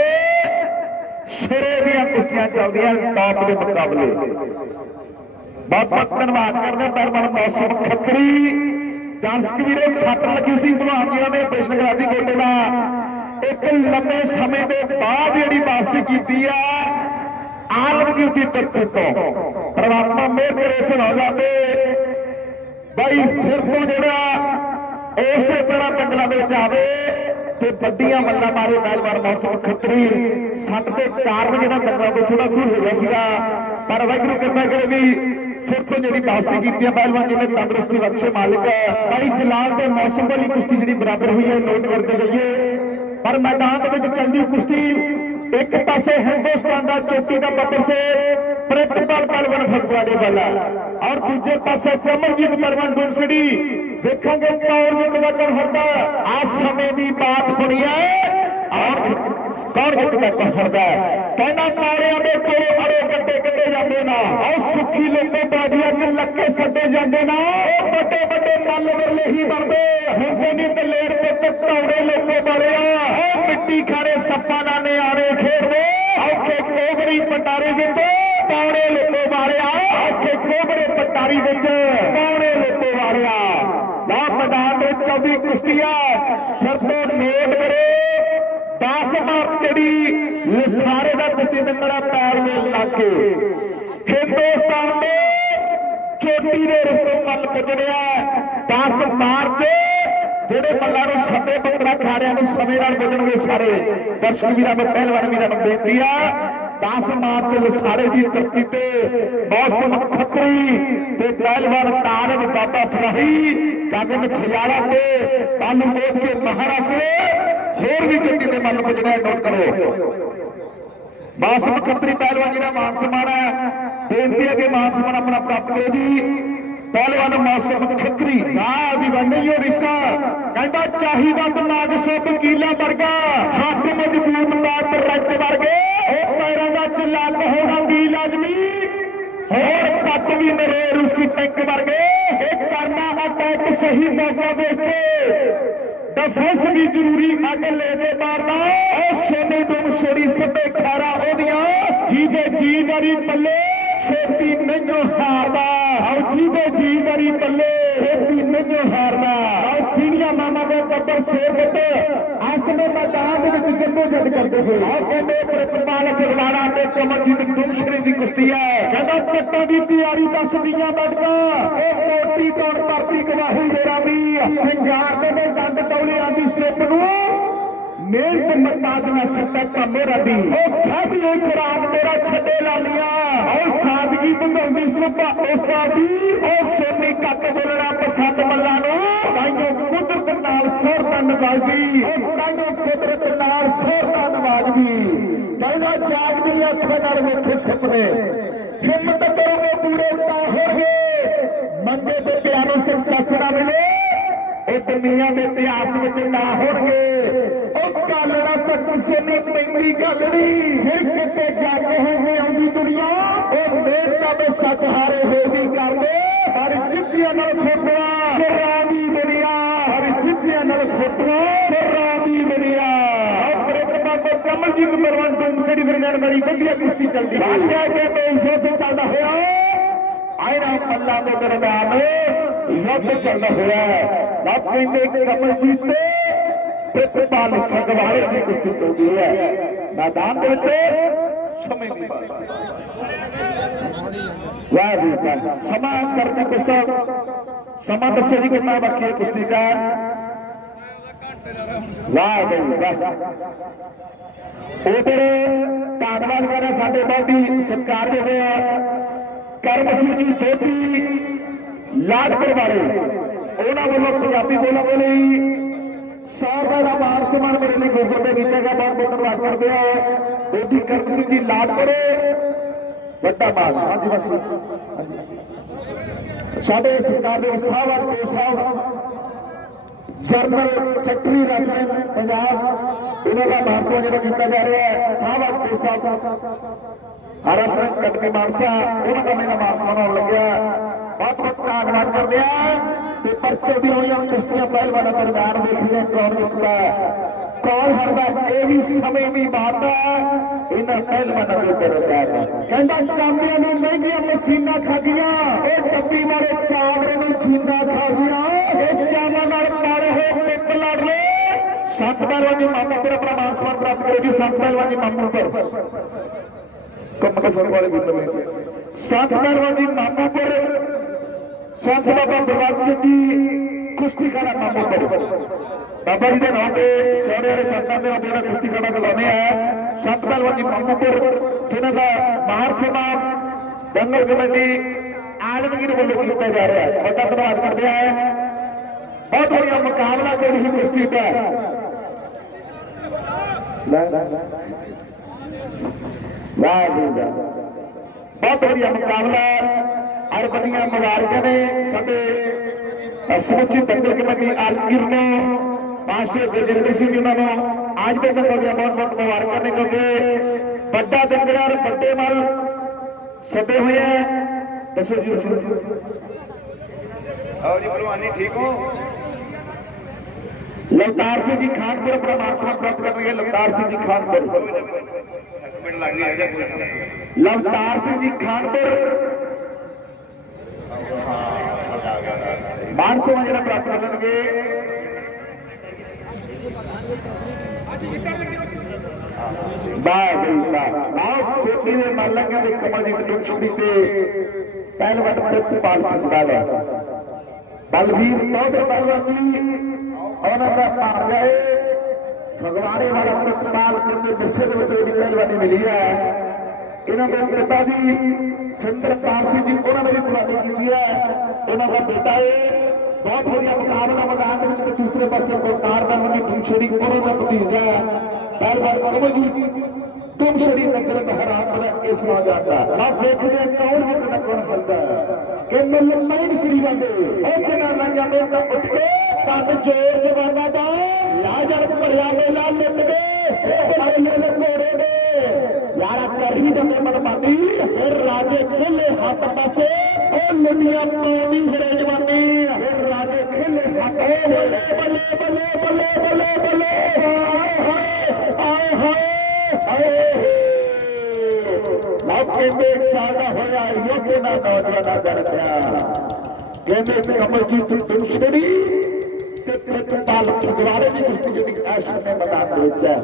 ਸਿਰੇ ਦੀਆਂ ਕੁਸ਼ਤੀਆਂ ਚੱਲਦੀਆਂ ਟੌਪ ਦੇ ਮੁਕਾਬਲੇ। ਬਹੁਤ ਬਹੁਤ ਧੰਨਵਾਦ ਕਰਦੇ ਪਰਮਨ ਮੌਸਮ ਖੱਤਰੀ। ਦਰਸ਼ਕ ਵੀਰੋ, ਸੱਟ ਲੱਗੀ ਸੀ ਭਲਵਾਨੀਆਂ ਨੇ ਪੇਸ਼ਗਰਾਦੀ ਗੋਟੇ ਦਾ ਇੱਕ ਲੰਮੇ ਸਮੇਂ ਦੇ ਬਾਅਦ ਜਿਹੜੀ ਵਾਪਸੀ ਕੀਤੀ ਆ ਆਲਮਗੀਰ ਦੀ ਧਰਤੀ ਤੋਂ ਪਰਮਾਤਮਾ ਮਿਹਰ ਕਰੇ ਸੁਣਾ ਤੇ। ਬਾਈ ਫਿਰ ਤੋਂ ਜਿਹੜਾ ਇਸੇ ਤਰ੍ਹਾਂ ਜੰਗਲਾਂ ਦੇ ਵਿੱਚ ਆਵੇ। ਤੇ ਵੱਡੀਆਂ ਮੱਲਾਂ ਮਾਰੇ ਪਹਿਲਵਾਨ ਮੌਸਮ ਖੱਤਰੀ ਸੱਟ ਦੇ ਕਾਰਨ ਜਿਹੜਾ ਜੰਗਲਾਂ ਤੋਂ ਥੋੜਾ ਦੂਰ ਹੋ ਗਿਆ ਸੀਗਾ। ਪਰ ਵਾਹਿਗੁਰੂ ਕਿਰਪਾ ਕਰੇ ਵੀ ਫਿਰ ਤੋਂ ਜਿਹੜੀ ਬਾਸੀ ਕੀਤੀ ਆ ਪਹਿਲਵਾਨ ਜੀ ਨੇ ਤੰਦਰੁਸਤੀ ਬਖਸ਼ੇ ਮਾਲਕ। ਭਾਈ ਜਲਾਲ ਦੇ ਮੌਸਮ ਵਾਲੀ ਕੁਸ਼ਤੀ ਜਿਹੜੀ ਬਰਾਬਰ ਹੋਈ ਹੈ, ਨੋਟ ਕਰਦੇ ਜਾਈਏ। ਪਰ ਮੈਦਾਨ ਦੇ ਵਿੱਚ ਚੱਲਦੀ ਕੁਸ਼ਤੀ ਇੱਕ ਪਾਸੇ ਹਿੰਦੁਸਤਾਨ ਦਾ ਚੋਟੀ ਦਾ ਬੱਬਰ ਸੇ ਪ੍ਰਿਤਪਾਲ ਪਹਿਲਵਾਨ ਫਗਵਾੜੇ ਵਾਲਾ। ਔਰ ਦੂਜੇ ਪਾਸੇ ਕਮਲਜੀਤ ਪਰਵਾਨ ਡੂਮਸੜੀ ਦੇਖਾਂਗੇ ਕੌਣ ਜਿੱਤਦਾ ਕੌਣ ਹਾਰਦਾ? ਆ ਸਮੇਂ ਦੀ ਬਾਤ ਹੋਣੀ ਹੈ। ਔਰ ਕੌਣ ਜਿੱਤਦਾ ਕੌਣ ਹਾਰਦਾ? ਕਹਿੰਦਾ ਮਾਰਿਆਂ ਦੇ ਕੋਲ ਅੜੇ ਕੱਟੇ ਕੱਟੇ ਜਾਂਦੇ ਨਾ। ਔਰ ਸੁੱਖੀ ਲੋਕੇ ਬਾਜੀਆਂ 'ਚ ਲੱਕੇ ਛੱਡੇ ਜਾਂਦੇ ਨਾ। ਉਹ ਵੱਡੇ ਵੱਡੇ ਮੱਲ ਵਰਲੇ ਹੀ ਬਣਦੇ ਹੁੰਦੇ ਨਹੀਂ ਦਲੇਰ ਪੁੱਤ ਤੌੜੇ ਲੋਕੇ ਵਾਲਿਆ ਉਹ ਮਿੱਟੀ ਖਾਰੇ ਸੱਪਾਂ ਨਾਲ ਨਿਆਰੇ ਖੇਡਦੇ। ਔਖੇ ਕੋਬਰੀ ਪਟਾਰੇ ਵਿੱਚ ਪੌੜੇ ਲੋਕੇ ਵਾਲਿਆ। ਔਖੇ ਕੋਬਰੇ ਪਟਾਰੀ ਵਿੱਚ ਪੌੜੇ ਲੋਕੇ ਵਾਲਿਆ। ਲਾ ਮੈਦਾਨ ਦੇ ਚੌਦੀ ਕੁਸ਼ਤੀਆਂ। ਫਿਰ ਤੋਂ ਨੋਟ 10 ਮਾਰਚ ਜਿਹੜੀ ਲਸਾਰੇ ਦਾ ਕੁਸ਼ਤੀ ਦੇ ਮੇਰਾ ਪੈਰ ਕੇ ਹਿੰਦੁਸਤਾਨ ਦੇ ਚੋਟੀ ਦੇ ਰਸਤੇ ਮੱਲ ਪੁੱਜਣਿਆ 10 ਮਾਰਚ, ਜਿਹੜੇ ਮੱਲਾਂ ਨੂੰ ਸੱਦੇ ਬੱਕਰਾ ਖਾੜਿਆਂ ਨੂੰ ਸਮੇਂ ਨਾਲ ਪੁੱਜਣਗੇ ਸਾਰੇ। ਦਰਸ਼ਕ ਵੀਰਾਂ ਨੂੰ ਪਹਿਲਵਾਨ ਵੀਰਾਂ ਨੂੰ ਬੇਨਤੀ ਆ 10 ਮਾਰਚ ਲਸਾਰੇ ਦੀ ਧਰਤੀ ਤੇ ਮੌਸਮ ਖੱਤਰੀ ਤੇ ਪਹਿਲਵਾਨ ਤਾਰਕ ਬਾਬਾ ਫਰਾਹੀ ਗਗਨ ਖਿਆਲਾ ਤੇ ਬਾਲੂ ਬੋਧ ਕੇ ਮਹਾਰਾਸ਼ਟਰ ਹੋਰ ਵੀ ਗੱਡੀ ਦੇ ਮੱਲ ਪੁੱਜਣਾ ਨੋਟ ਕਰੋ। ਮੌਸਮ ਖੱਤਰੀ ਪਹਿਲਵਾਨ ਜਿਹੜਾ ਮਾਨ ਸਨਮਾਨ ਹੈ। ਬੇਨਤੀ ਹੈ ਕਿ ਮਾਨ ਸਨਮਾਨ ਆਪਣਾ ਪ੍ਰਾਪਤ ਕਰੋ ਜੀ। ਪਹਿਲਵਾਨ ਮੌਸਮ ਖੱਤਰੀ ਵਾਹ ਦੀ ਵੰਡਈਓ ਰਿਸਾ। ਕਹਿੰਦਾ ਚਾਹੀਦਾ ਦਿਮਾਗ ਸੋ ਵਕੀਲਾ ਵਰਗਾ, ਹੱਥ ਮਜ਼ਬੂਤ ਬਾਤ ਰੱਜ ਵਰਗੇ। ਦਾ ਚਲਾਕ ਹੋਣਾ ਵੀ ਲਾਜ਼ਮੀ। ਹੋਰ ਪੱਟ ਵੀ ਮੇਰੇ ਰੂਸੀ ਟੈਂਕ ਵਰਗੇ। ਇਹ ਕਰਨਾ ਅਟੈਕ ਸਹੀ ਮੌਕਾ ਦੇਖ ਕੇ। ਡਿਫੈਂਸ ਵੀ ਜ਼ਰੂਰੀ ਅਗਲੇ ਦੇ ਮਾਰਨਾ। ਉਹ ਸੋਨੇ ਡੂਮ ਛੋੜੀ ਸੱਬੇ ਖਾਰਾ ਉਹਦੀਆਂ। ਜਿਹਦੇ ਜੀ ਵਾਰੀ ਪੱਲੇ, ਛੇਤੀ ਨਹੀਂ ਹਾਰਦਾ ਆਓ ਜਿਹਦੇ ਜੀ ਵਾਰੀ ਪੱਲੇ, ਛੇਤੀ ਨਹੀਂ ਹਾਰਦਾ ਆਓ ਦੇ ਸ਼ੇਰ ਬੱਤੇ ਆਸਮੇ ਮੈਦਾਨ ਦੇ ਵਿੱਚ ਜੱਦੋ ਜੱਦ ਕਰਦੇ ਹੋਏ। ਆਓ ਕਹਿੰਦੇ ਪ੍ਰਤਪਾਲ ਫਗਵਾੜਾ ਤੇ ਕਮਰਜੀਤ ਡੂਮਸ਼ਰੀ ਦੀ ਕੁਸ਼ਤੀ ਹੈ। ਕਹਿੰਦਾ ਪੱਟਾਂ ਦੀ ਤਿਆਰੀ ਦੱਸਦੀਆਂ ਬਟਕਾ ਇਹ ਮੋਟੀ ਦੌੜ ਕਰਦੀ ਗਵਾਹੀ ਮੇਰਾ ਵੀ ਸਿੰਗਾਰ ਦੇ ਡੰਡ ਟੌਲਿਆਂ ਦੀ ਸਿੱਪ ਨੂੰ ਮਿਹਨਤ ਮਤਾਜ ਨਾ ਸੱਟਾ ਮੇਰਾ ਦੀ ਉਹ ਖਾਦੀ ਹੋਈ ਖਰਾਬ ਤੇਰਾ ਛੱਡੇ ਲਾਲੀਆਂ। ਉਹ ਸਾਦਗੀ ਬੰਦੋਂਦੀ ਸੁਭਾ ਉਸਤਾਦ ਉਹ ਸੋਨੀ ਕੱਟ ਬੋਲਣਾ ਪਸੰਦ ਮੱਲਾ ਨੂੰ। ਤਾਈਓ ਕੁਦਰਤ ਨਾਲ ਸੁਰਤਾ ਨਵਾਜ਼ਦੀ। ਉਹ ਤਾਈਓ ਕੁਦਰਤ ਨਾਲ ਸੁਰਤਾ ਨਵਾਜ਼ਦੀ। ਕਹਿੰਦਾ ਜਾਗਦੀ ਅੱਖਾਂ ਨਾਲ ਵੇਖੇ ਸੁਪਨੇ। ਹਿੰਮਤ ਕਰੋਗੇ ਪੂਰੇ ਤਾਂ ਗਏ ਮੰਗੇ ਤੇ ਪਿਆਨੋ ਸਕਸੈਸ ਨਾ ਮਿਲੇ। ਇਹ ਦੁਨੀਆ ਦੇ ਇਤਿਹਾਸ ਵਿੱਚ ਨਾ ਹੋਣਗੇ। ਉਹ ਕਾਲੜਾ ਸਖਤ ਸੋਨੀ ਪੈਂਦੀ ਗਲੜੀ ਫਿਰ ਕਿਤੇ ਜਾ ਕੇ ਹੋਵੇ ਆਉਂਦੀ ਦੁਨੀਆ ਉਹ ਨੇਤਾ ਦੇ ਸੱਤ ਹਾਰੇ ਹੋ ਵੀ ਕਰਦੇ। ਹਰ ਜਿੱਤਿਆਂ ਨਾਲ ਫੋਟਵਾ ਕਰਾਂਦੀ ਦੁਨੀਆ। ਹਰ ਜਿੱਤਿਆਂ ਨਾਲ ਫੋਟਵਾ ਕਰਾਂਦੀ ਦੁਨੀਆ। ਆਪਣੇ ਬਾਬਾ ਕਮਲਜੀਤ ਮਰਵਾਨ ਡੂਮਸੜੀ ਦਰਮਿਆਨ ਬੜੀ ਵਧੀਆ ਕੁਸ਼ਤੀ ਚੱਲਦੀ ਹੈ। ਆਗਿਆ ਕੇ ਤੇ ਯੁੱਧ ਚੱਲਦਾ ਹੋਇਆ। ਆਇਰਾ ਮੱਲਾ ਦੇ ਦਰਬਾਰ। ਯੁੱਧ ਚੱਲਦਾ ਹੋਇਆ ਹੈ। ਕਹਿੰਦੇ ਕਮਲਜੀਤ ਤੇ ਪ੍ਰਿਤਪਾਲ ਫਗਵਾੜੇ ਦੀ ਕੁਸ਼ਤੀ ਚੱਲਦੀ ਹੈ। ਮੈਦਾਨ ਦੇ ਵਿੱਚ ਸਮੇਂ ਦੀ ਬਾਤ। ਵਾਹ ਵੀ ਵਾਹ ਸਮਾਂ ਕਰਦੀ ਕੁਛ ਸਮਾਂ ਦੱਸੋ ਜੀ ਕਿੰਨਾ ਬਾਕੀ ਹੈ ਕੁਸ਼ਤੀ ਦਾ। ਵਾਹ ਬਈ ਵਾਹ ਉਧਰ ਧੰਨਵਾਦ ਕਰਾਂ ਸਾਡੇ ਬਹੁਤੀ ਸਤਿਕਾਰ ਦੇ ਹੋਏ ਕਰਮ ਸਿੰਘ ਜੀ ਦੋਤੀ ਲਾਡਪੁਰ ਵਾਲੇ ਉਹਨਾਂ ਵੱਲੋਂ ਪੰਜਾਬੀ ਬੋਲਾ ਬੋਲੀ ਸੌ ਦਾ ਮਾਨ ਸਨਮਾਨ ਮੇਰੇ ਲਈ ਗੂਗਲ ਤੇ ਕੀਤਾ ਗਿਆ। ਬਹੁਤ ਬਹੁਤ ਧੰਨਵਾਦ ਕਰਦੇ ਆ ਦੋਤੀ ਕਰਮ ਸਿੰਘ ਜੀ ਲਾਡਪੁਰ ਵੱਡਾ ਮਾਨ ਹਾਂਜੀ, ਬਸ। ਹਾਂਜੀ। ਸਾਡੇ ਸਰਕਾਰ ਦੇ ਸਾਹਿਬ ਕੋ ਸਾਹਿਬ, ਜਰਨਲ ਸੈਕਟਰੀ ਰਸਮ ਪੰਜਾਬ, ਇਹਨਾਂ ਦਾ ਮਾਰਸਾ ਜਿਹੜਾ ਕੀਤਾ ਜਾ ਰਿਹਾ ਹੈ। ਸਾਹਿਬ ਕੋ ਸਾਹਿਬ ਹਰਫ ਕਦਮੀ ਮਾਨਸਾ ਉਹਨਾਂ ਦਾ ਮੇਰਾ ਮਾਰਸ ਬਣਾਉਣ ਲੱਗਿਆ। ਬਹੁਤ ਬਹੁਤ ਧੰਨਵਾਦ ਕਰਦੇ ਆ। ਤੇ ਪਰਚੇ ਦੀ ਹੋਈਆਂ ਕੁਸ਼ਤੀਆਂ ਪਹਿਲਵਾਨਾਂ ਦਰਮਿਆਨ ਵੇਖਦੇ ਹਾਂ ਕੌਣ ਜਿੱਤਦਾ ਕੌਣ ਹਾਰਦਾ ਇਹ ਵੀ ਸਮੇਂ ਦੀ ਬਾਤ ਹੈ ਇਹਨਾਂ ਪਹਿਲਵਾਨਾਂ ਦੇ ਉੱਤੇ ਰਹਿੰਦਾ ਕਹਿੰਦਾ, ਕਾਮਿਆਂ ਨੂੰ ਮਹਿੰਗੀਆਂ ਮਸ਼ੀਨਾਂ ਖਾ ਇਹ ਡੱਬੀ ਵਾਲੇ ਚਾਵਰੇ ਨੂੰ ਚੀਨਾ ਖਾ ਇਹ ਚਾਵਾਂ ਨਾਲ ਪਾਲੇ ਹੋਏ ਪਿੱਤ ਲੜ ਲਏ। ਸੰਤ ਪਹਿਲਵਾਨ ਜੀ ਮਾਮੂਪੁਰ ਆਪਣਾ ਮਾਨ ਸਨਮਾਨ ਪ੍ਰਾਪਤ ਕਰੋ ਜੀ, ਸੰਤ ਪਹਿਲਵਾਨ ਜੀ ਮਾਮੂਪੁਰ। ਕੰਮ ਕੇ ਸੁਣ ਵਾਲੇ ਬਿੰਦਰ ਨੇ ਸੰਤ ਮਰਵਾਨ ਦੀ ਮਾਮੂਪੁਰ ਸੰਤ ਬਾਬਾ ਬਲਵੰਤ ਸਿੰਘ ਜੀ, ਕੁਸ਼ਤੀ ਖਾਨਾ ਮਾਮੂਪੁਰ ਬਾਬਾ ਜੀ ਦੇ ਨਾਮ ਤੇ ਸੋਹਣੇ ਵਾਲੇ ਸੰਤਾਂ ਦੇ ਨਾਮ ਤੇ ਕੁਸ਼ਤੀ ਖਾਨਾ ਦਿਵਾਉਂਦੇ ਆ, ਸੰਤ ਮਰਵਾਨ ਜੀ ਮਾਮੂਪੁਰ, ਜਿਨ੍ਹਾਂ ਦਾ ਮਾਹਰ ਸਮਾਨ ਦੰਗਲ ਕਮੇਟੀ ਆਲਮਗੀਰ ਵੱਲੋਂ ਕੀਤਾ ਜਾ ਰਿਹਾ ਹੈ। ਵੱਡਾ ਧੰਨਵਾਦ ਕਰਦੇ ਆ। ਬਹੁਤ ਵਧੀਆ ਮੁਕਾਬਲਾ ਚੱਲ ਰਹੀ ਕੁਸ਼ਤੀ ਦਾ ਵਾਹ ਜੀ ਬਹੁਤ ਵਧੀਆ ਮੁਕਾਬਲਾ। ਔਰ ਬੜੀਆਂ ਮੁਬਾਰਕਾਂ ਨੇ। ਸਾਡੇ ਸਮੁੱਚੀ ਦੰਗਲ ਕਮੇਟੀ ਆਰਗਿਰ ਨੂੰ ਮਾਸਟਰ ਗੁਰਜਿੰਦਰ ਸਿੰਘ ਜੀ ਉਹਨਾਂ ਨੂੰ ਅੱਜ ਦੇ ਦਿਨ ਦੀਆਂ ਬਹੁਤ ਬਹੁਤ ਮੁਬਾਰਕਾਂ ਨੇ ਕਿਉਂਕਿ ਵੱਡਾ ਦੰਗਲ ਔਰ ਵੱਡੇ ਮਲ ਸੱਦੇ ਹੋਏ ਹੈ ਦੱਸੋ ਜੀ ਦੱਸੋ ਆਓ ਜੀ ਭਲਵਾਨੀ ਠੀਕ ਹੋ? ਲਵਤਾਰ ਸਿੰਘ ਜੀ ਖਾਨਪੁਰ ਆਪਣਾ ਸਨਮਾਨ ਪ੍ਰਾਪਤ ਕਰਨਗੇ ਲਵਤਾਰ ਸਿੰਘ ਜੀ ਖਾਨਪੁਰ। ਲਵਤਾਰ ਸਿੰਘ ਜੀ ਖਾਨਪੁਰ। ਮਾਨ ਜਿਹੜਾ ਪ੍ਰਾਪਤ ਕਰਨਗੇ। ਵਾਹ ਬਈ ਵਾਹ। ਆਹ ਚੋਟੀ ਦੇ ਮੱਲੰਗਾ ਦੇ ਕਮਲਜੀਤ ਲੁਕਸ਼ਮੀ ਤੇ ਪਹਿਲਵਾਨ ਪ੍ਰਿਤਪਾਲ ਸਿੰਘ ਵਾਲਾ ਬਲਵੀਰ ਤੌਦਰ ਪਹਿਲਵਾਨ ਜੀ, ਉਹਨਾਂ ਦਾ ਭਾਣ ਗਏ ਫਗਵਾੜੇ ਵਾਲਾ ਪ੍ਰਿਤਪਾਲ ਕਹਿੰਦੇ ਵਿਰਸੇ ਦੇ ਵਿੱਚ ਉਹਦੀ ਪਹਿਲਵਾਨੀ ਮਿਲੀ ਹੈ। ਇਹਨਾਂ ਦੇ ਪਿਤਾ ਜੀ ਸਿੰਦਰਪਾਲ ਸਿੰਘ ਜੀ, ਉਹਨਾਂ ਨੇ ਵੀ ਪਹਿਲਵਾਨੀ ਕੀਤੀ ਹੈ। ਇਹਨਾਂ ਦਾ ਬੇਟਾ ਏ, ਬਹੁਤ ਵਧੀਆ ਮੁਕਾਬਲਾ ਮੈਦਾਨ ਦੇ ਵਿੱਚ ਤੇ ਦੂਸਰੇ ਪਾਸੇ ਕੋਕਾਰ ਦਾ ਵੀ ਦੂਸ਼ੜੀ ਉਹਨਾਂ ਦਾ ਭਤੀਜਾ ਹੈ। ਪਹਿਲਵਾਨ ਕਮਲਜੀਤ ਤੁਮ ਨਗਰ ਹਰਾਮ ਬਣਾ ਇਸ ਨਾ ਜਾਂਦਾ। ਆ ਵੇਖਦੇ ਕੌਣ ਜਿੱਤਦਾ ਕੌਣ ਹਾਰਦਾ ਕਿ ਮਿਲ ਮੈਂਡ ਸ੍ਰੀ ਬੰਦੇ ਉਹ ਜਨਾ ਨਾ ਜਾਂਦੇ ਤਾਂ ਉੱਠ ਕੇ ਤਨ ਜੋਰ ਜਵਾਨਾ ਦਾ। ਲਾ ਭਰਿਆ ਮੇਲਾ ਲੁੱਟ ਕੇ। ਇਹ ਲੈ ਘੋੜੇ ਦੇ। ਯਾਰਾ ਕਰ ਹੀ ਜਾਂਦੇ ਮਨਮਾਨੀ। ਫਿਰ ਰਾਜੇ ਖੇਲੇ ਹੱਥ ਪਾਸੇ। ਉਹ ਲੁੱਡੀਆਂ ਪਾਉਂਦੀ ਫਿਰੇ ਜਵਾਨੀ। ਫਿਰ ਰਾਜੇ ਖੇਲੇ ਹੱਥ ਬੱਲੇ ਬੱਲੇ ਬੱਲੇ ਬੱਲੇ ਬੱਲੇ ਬੱਲੇ ਹਾਏ ਹਾਏ ਹਾਏ ਹਾਏ ਮੌਕੇ ਤੇ ਚਾੜਾ ਹੋਇਆ ਯੁੱਧ ਨਾ ਨੌਜਵਾਨਾਂ ਦਰ ਪਿਆ ਕਹਿੰਦੇ ਕਮਲਜੀਤ ਦੁਸ਼ੜੀ ਤੇ ਪ੍ਰਤਪਾਲ ਫਗਵਾੜੇ ਦੀ ਕੁਸ਼ਤੀ ਜਿਹੜੀ ਇਸ ਸਮੇਂ ਮੈਦਾਨ ਦੇ ਵਿੱਚ ਹੈ।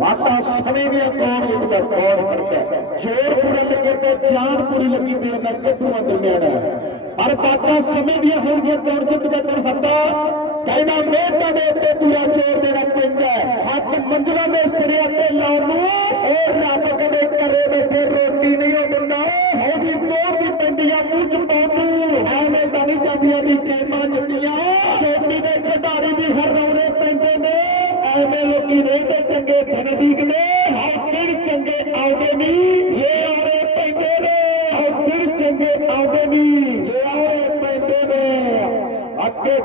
ਵਾਤਾ ਸਮੇਂ ਦੀਆਂ ਕੌਣ ਜਿੱਤਦਾ ਕੌਣ ਕਰਦਾ ਜ਼ੋਰ ਪੂਰਾ ਲੱਗੇ ਤੇ ਜਾਨ ਪੂਰੀ ਲੱਗੀ ਤੇ ਉਹਨਾਂ ਗੱਭਰੂਆਂ ਦਰਮਿਆਨ ਹੈ ਪਰ ਬਾਤਾਂ ਸਮੇਂ ਦੀਆਂ ਹੋਣਗੀਆਂ ਕੌਣ ਜਿੱਤਦਾ ਕੌਣ ਹਾਰਦਾ? ਕਹਿੰਦਾ ਮਿਹਨਤਾਂ ਤੁਹਾਡੇ ਉੱਤੇ ਪੂਰਾ ਜ਼ੋਰ ਦੇਣਾ ਪੈਂਦਾ ਹੈ। ਹੱਥ ਮੰਜ਼ਲਾਂ ਦੇ ਸਿਰੇ ਤੇ ਲਾਉਣ ਨੂੰ ਉਹ ਰੱਬ ਕਦੇ ਕਰੇ ਬੈਠੇ ਰੋਟੀ ਨਹੀਂ ਉਹ ਦਿੰਦਾ। ਉਹਦੀ ਤੋਰ ਦੀ ਪੈਂਦੀਆਂ ਮੂੰਹ ਚ ਪਾਉਣ ਨੂੰ ਐਵੇਂ ਤਾਂ ਨਹੀਂ ਜਾਂਦੀਆਂ ਦੀ ਕੈਮਾਂ ਜਿੱਤੀਆਂ। ਚੋਟੀ ਦੇ ਖਿਡਾਰੀ ਵੀ ਹਰਾਉਣੇ ਪੈਂਦੇ ਨੇ। ਐਵੇਂ ਲੋਕੀ ਨੇ ਤੇ ਚੰਗੇ ਧਨਦੀਕ ਨੇ ਹਰ ਦਿਨ ਚੰਗੇ ਆਉਂਦੇ ਨਹੀਂ ਇਹ ਆਉਣੇ ਪੈਂਦੇ ਨੇ ਹਰ ਦਿਨ ਚੰਗੇ ਆਉਂਦੇ ਨਹੀਂ ਇਹ ਆਉਣੇ ਪੈਂਦੇ ਨੇ ਅੱਗੇ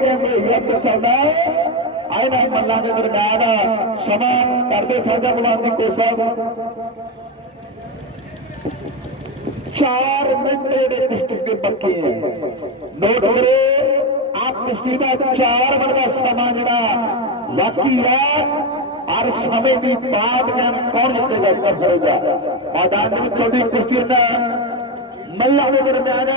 ਕਹਿੰਦੇ ਚੱਲਦਾ ਆਇਨਾ ਮੱਲਾਂ ਦੇ ਦਰਮਿਆਨ ਸਮਾਂ ਕਰਦੇ ਸਾਂਝਾ ਬੁਲਾਉਣ ਦੀ ਕੋਸ਼ਿਸ਼ 4 ਮਿੰਟ ਜਿਹੜੇ ਕੁਸ਼ਤੀ ਦੇ ਬਾਕੀ ਨੋਟ ਕਰੋ ਆਪ ਕੁਸ਼ਤੀ ਦਾ 4 ਮਿੰਟ ਦਾ ਸਮਾਂ ਜਿਹੜਾ ਬਾਕੀ ਹੈ, ਹਰ ਸਮੇਂ ਦੀ ਬਾਅਦ ਮੈਂ ਕੌਣ ਜਿੱਤੇਗਾ ਕੌਣ ਹੋਏਗਾ ਮੈਦਾਨ ਵਿੱਚ ਚੱਲਦੀ ਕੁਸ਼ਤੀ ਦਾ ਮੱਲਾਂ ਦੇ ਦਰਮਿਆਨ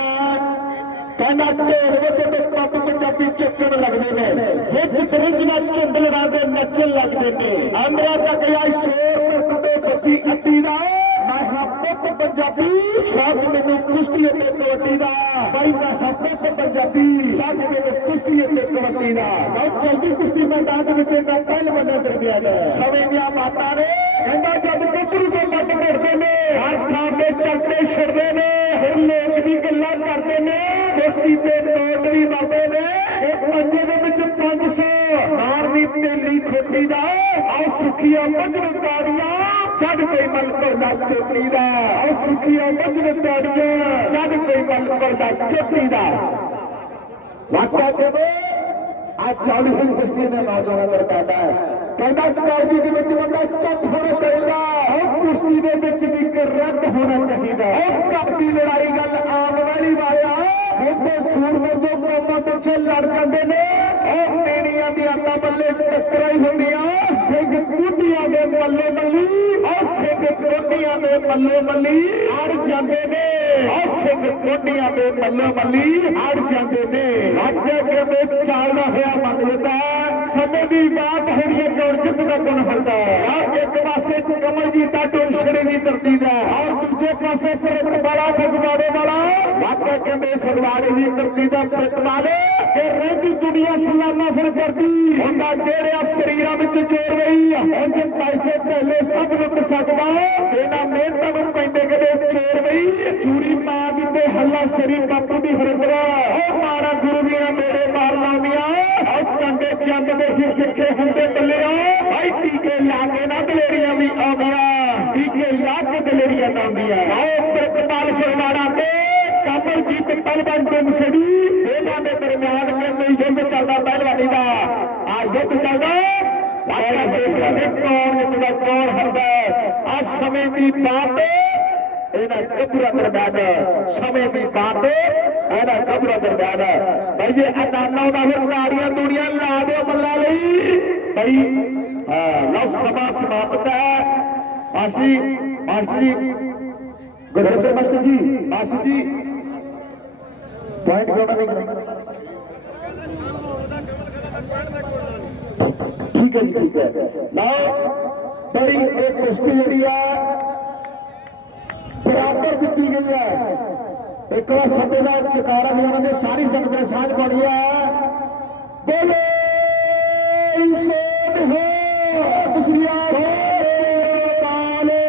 ਕਹਿੰਦਾ ਢੇਰ ਵਿੱਚ ਤੇ ਪੱਪ ਪੰਜਾਬੀ ਚੱਕਣ ਲੱਗਦੇ ਨੇ। ਵਿੱਚ ਬ੍ਰਿਜ ਨਾਲ ਝੁੰਡ ਲੜਾਉਂਦੇ, ਨੱਚਣ ਲੱਗਦੇ ਨੇ। ਅੰਦਰਾਂ ਤੱਕ ਆ ਸ਼ੋਰ ਕਰਤ ਤੇ ਬੱਚੀ ਅੱਡੀ ਦਾ। ਮੈਂ ਪੰਜਾਬੀ ਸਾਥ ਮੈਨੂੰ ਕੁਸ਼ਤੀ ਅਤੇ ਕਬੱਡੀ ਦਾ। ਬਾਈ ਮੈਂ ਪੰਜਾਬੀ ਸਾਥ ਮੈਨੂੰ ਕੁਸ਼ਤੀ ਅਤੇ ਕਬੱਡੀ ਦਾ। ਲਓ ਚਲਦੀ ਕੁਸ਼ਤੀ ਮੈਦਾਨ ਦੇ ਵਿੱਚ ਇਹਦਾ ਪਹਿਲ ਬੰਦਾ ਦਰਮਿਆਨ ਸਮੇਂ ਦੀਆਂ ਬਾਤਾਂ ਨੇ। ਕਹਿੰਦਾ, ਜਦ ਗੱਭਰੂ ਦੇ ਮੱਟ ਘੜਦੇ ਨੇ, ਹਰ ਥਾਂ ਤੇ ਚਲਦੇ ਛੜਦੇ ਨੇ। ਹਰ ਲੋਕ ਦੀ ਗੱਲਾਂ ਕਰਦੇ ਨੇ, ਕੁਸ਼ਤੀ ਤੇ ਨੋਟ ਵੀ ਵਰਦੇ ਨੇ, ਇਹ ਪੰਜੇ ਦੇ ਵਿੱਚ 500 ਮਾਰਨੀ ਤੇਲੀ ਖੋਟੀ ਦਾ ਆ ਸੁਖੀਆ ਮਜਨ ਤਾੜੀਆਂ, ਜਦ ਕੋਈ ਮਲ ਭਰਦਾ ਚੋਟੀ ਦਾ। ਆ ਸੁਖੀਆ ਮਜਨ ਤਾੜੀਆਂ, ਜਦ ਕੋਈ ਮਲ ਭਰਦਾ ਚੋਟੀ ਦਾ। ਵਾਕਾ ਦੇਵੇ। ਆ 40 ਸਿੰਘ ਕੁਸ਼ਤੀ ਨੇ ਨੌਜਵਾਨਾਂ ਦਾ ਕਰਦਾ ਹੈ। ਕਹਿੰਦਾ ਕਾਜੀ ਦੇ ਵਿੱਚ ਬੰਦਾ ਚੱਟ ਹੋਣਾ ਚਾਹੀਦਾ। ਉਹ ਕੁਸ਼ਤੀ ਦੇ ਵਿੱਚ ਵੀ ਰੱਦ ਹੋਣਾ ਚਾਹੀਦਾ। ਉਹ ਕੱਪ ਦੀ ਲੜਾਈ ਗੱਲ ਆਮ ਵਾਲੀ ਵਾਲਿਆ। ਉਹਦੇ ਸੂਰਮੇ ਜੋ ਕੋਮਾ ਪਿੱਛੇ ਲੜ ਜਾਂਦੇ ਨੇ। ਉਹ ਟੇੜੀਆਂ ਦੀਆਂ ਤਾਂ ਬੱਲੇ ਟੱਕਰਾਂ ਹੀ ਹੁੰਦੀਆਂ। ਸਿੰਘ ਕੁੱਡੀਆਂ ਦੇ ਮੱਲੇ ਬੱਲੀ। ਉਹ ਸਿੰਘ ਕੁੱਡੀਆਂ ਦੇ ਮੱਲੇ ਬੱਲੀ। ਅੜ ਜਾਂਦੇ ਨੇ। ਉਹ ਸਿੰਘ ਕੁੱਡੀਆਂ ਦੇ ਮੱਲੇ ਬੱਲੀ। ਅੜ ਜਾਂਦੇ ਨੇ। ਅੱਗੇ ਕਹਿੰਦੇ ਚੱਲਦਾ ਹੋਇਆ ਮੰਨ ਜਾਂਦਾ ਸਮੇਂ ਦੀ ਬਾਤ ਹੋਣੀ ਹੈ ਕੌਣ ਜਿੱਤਦਾ ਕੌਣ ਹਾਰਦਾ? ਆ ਇੱਕ ਪਾਸੇ ਕਮਲਜੀਤ ਦਾ ਡੋਲਛੜੇ ਦੀ ਧਰਤੀ ਦਾ ਔਰ ਦੂਜੇ ਪਾਸੇ ਪ੍ਰਿਤ ਵਾਲਾ ਫਗਵਾੜੇ ਵਾਲਾ। ਵਾਕਿਆ ਕਹਿੰਦੇ ਫਗਵਾੜੇ ਦੀ ਧਰਤੀ ਦਾ ਪ੍ਰਿਤ ਵਾਲੇ ਇਹ ਰਹਿੰਦੀ ਦੁਨੀਆ ਸਲਾਮਾ ਫਿਰ ਕਰਦੀ। ਹੁੰਦਾ ਜਿਹੜਿਆ ਸਰੀਰਾਂ ਵਿੱਚ ਚੋਰ ਗਈ ਉਂਝ ਪੈਸੇ ਪਹਿਲੇ ਸਭ ਲੁੱਟ ਸਕਦਾ। ਇਹਨਾਂ ਮਿਹਨਤਾਂ ਨੂੰ ਪੈਂਦੇ ਕਦੇ ਚੋਰ ਗਈ ਚੂਰੀ ਮਾਂ ਦੀ ਤੇ ਹੱਲਾ ਸਰੀ ਬਾਪੂ ਦੀ ਹਰਿੰਦਰਾ। ਉਹ ਮਾਰਾ ਗੁਰੂ ਦੀਆਂ ਮੇਰੇ ਮਾਰ ਲਾਉਂਦੀਆਂ। ਉਹ ਕੰਡੇ ਚੰਦ ਦੇ ਹੀ ਤਿੱਖੇ ਹੁੰਦੇ ਬੱਲਿਆ ਭਾਈ ਟੀਕੇ ਲਾ ਕੇ ਨਾ ਦਲੇਰੀਆਂ ਵੀ ਆਉਂਦੀਆਂ ਟੀਕੇ ਲਾ ਕੇ ਦਲੇਰੀਆਂ ਆਉਂਦੀਆਂ ਆਓ ਪ੍ਰਤਪਾਲ ਫਰਮਾਣਾ ਤੇ ਕਮਲਜੀਤ ਪਲਵਨ ਡੁੰਸੜੀ ਇਹਨਾਂ ਦੇ ਦਰਮਿਆਨ ਪਹਿਲਵਾਨੀ ਦਾ ਆ ਯੁੱਧ ਚੱਲਦਾ ਆਪਾਂ ਦੇਖਾਂਗੇ ਕੌਣ ਜਿੱਤਦਾ ਕੌਣ ਹਾਰਦਾ ਆ ਸਮੇਂ ਦੀ ਬਾਤ ਇਹਨਾਂ ਗੱਭਰੂ ਦਰਮਿਆਨ ਸਮੇਂ ਦੀ ਬਾਤ ਇਹਨਾਂ ਗੱਭਰੂ ਦਰਮਿਆਨ ਭਾਈ ਜੇ ਅਨਾਨਾ ਦਾ ਫਿਰ ਨਾੜੀਆਂ ਤੂੜੀਆਂ ਲਾ ਦਿਓ ਮੱਲਾ ਲਈ। ਭਾਈ ਲਓ ਸਮਾਂ ਸਮਾਪਤ ਹੈ। ਅਸੀਂ master ji. Gurdev master ji master ji. Point ਕਿਉਂ ਨਹੀਂ ਠੀਕ ਹੈ ਜੀ, ਠੀਕ ਹੈ। ਲਓ ਬਈ ਇਹ ਕੁਸ਼ਤੀ ਜਿਹੜੀ ਆ ਬਰਾਬਰ ਦਿੱਤੀ ਗਈ ਹੈ। ਇੱਕ ਵਾਰ ਫਤਿਹ ਦਾ ਚਕਾਰਾ ਵੀ ਉਹਨਾਂ ਦੇ ਸਾਰੀ ਸੰਗਤ ਨੇ ਸਾਂਝ ਪਾਉਣੀ ਹੈ ਬੋਲੇ, ਇਨਸਾਨ ਹੋ ਦਸਰੀਆ ਹੋ। ਕਾਲੇ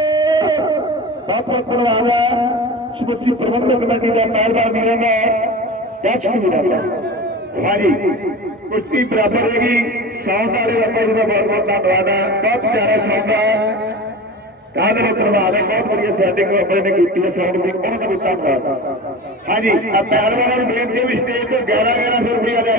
ਬਾਪਾ ਪਰਵਾਵਾ ਸਮੁੱਚੀ ਪ੍ਰਬੰਧਕ ਕਮੇਟੀ ਦਾ ਪਹਿਲਵਾਨ ਵੀਰਾਂ ਦਾ ਦਰਸ਼ਕ ਵੀਰਾਂ ਦਾ ਹਾਂਜੀ। ਕੁਸ਼ਤੀ ਬਰਾਬਰ ਹੈਗੀ। ਸਾਊਂਡ ਵਾਲੇ ਬਾਬਾ ਜੀ ਦਾ ਬਹੁਤ ਬਹੁਤ ਧੰਨਵਾਦ ਹੈ ਬਹੁਤ ਪਿਆਰਾ ਸਾਊਂਡ ਹੈ ਕਾਦਰ ਪ੍ਰਭਾਵ ਨੇ ਬਹੁਤ ਵਧੀਆ ਸੈਟਿੰਗ ਆਪਣੇ ਨੇ ਕੀਤੀ ਹੈ ਸਾਊਂਡ ਦੀ ਉਹਨਾਂ ਦਾ ਵੀ ਧੰਨਵਾਦ। ਹਾਂਜੀ ਆ ਪਹਿਲਵਾਨਾਂ ਨੂੰ ਬੇਨਤੀ ਵੀ ਸਟੇਜ ਤੋਂ 11 1100 ਰੁਪਏ ਲੈ